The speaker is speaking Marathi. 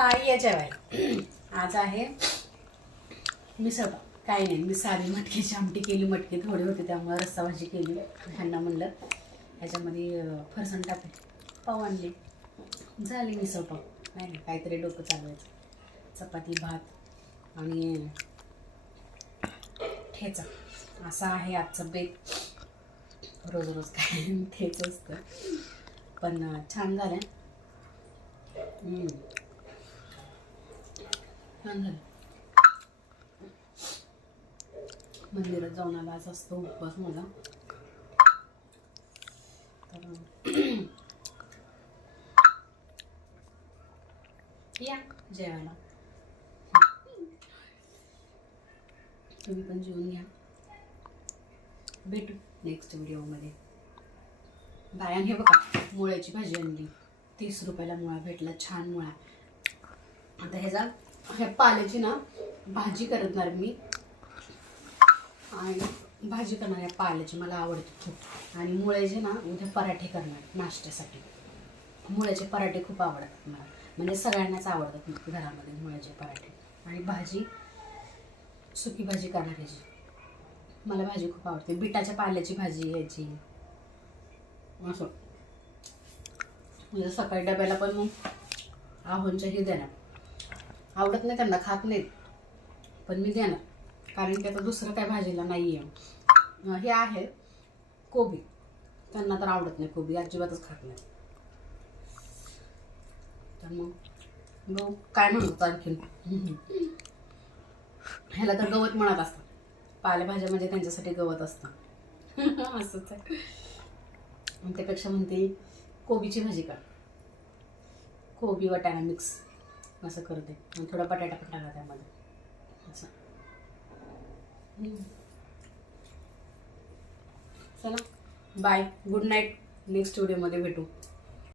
हाय या जेवायला. आज आहे मिसळ. काही नाही, मी साधी मटकीची आमटी केली. मटकी थोडी होती त्यामुळे रस्सा भाजी केली. ह्यांना म्हणलं ह्याच्यामध्ये फरसाण टाकले, पाव आणले, झाली मिसळ पाव. नाही काहीतरी डोकं चालवायचं. चपाती भात आणि ठेचा असा आहे आजचं बेत. रोज रोज काय ठेच असतं, पण छान झालं. छान झालं. मंदिरात जाऊन आला, आज असतो उपवास माझा. तर या जेवायला. तुम्ही पण जेवून घ्या. भेटू नेक्स्ट व्हिडिओमध्ये. बायान हे बघा मुळ्याची भाजी आणली. 30 रुपयाला मुळा भेटला, छान मुळा. आता ह्या पाल्याची ना भाजी करणार मी, आणि भाजी करणार आहे पाल्याची. मला आवडते खूप. आणि मुळ्याचे ना उद्या पराठे करणार नाश्त्यासाठी. मुळ्याचे पराठे खूप आवडतात मला, म्हणजे सगळ्यांनाच आवडतात घरामध्ये मुळ्याचे पराठे. आणि भाजी सुकी भाजी करणार याची. मला भाजी खूप आवडते. बिटाच्या पाल्याची भाजी यायची असं. म्हणजे सकाळी डब्याला पण मग आहोंच्याही देणार. आवडत नाही त्यांना, खात नाहीत, पण मी देणार. कारण की आता दुसरं काय भाजीला नाही आहे. हे आहे कोबी, त्यांना तर आवडत नाही कोबी, अजिबातच खात नाही. तर मग काय म्हणतो आणखीन. ह्याला तर गवत म्हणत असतात. पालेभाज्या म्हणजे त्यांच्यासाठी गवत असतं. असंच आहे. त्यापेक्षा म्हणते कोबीची भाजी कर. कोबी वाटाणा मिक्स असं करते, आणि थोडा बटाटा पण टाका त्यामध्ये असं. चला बाय, गुड नाईट. नेक्स्ट व्हिडिओमध्ये भेटू.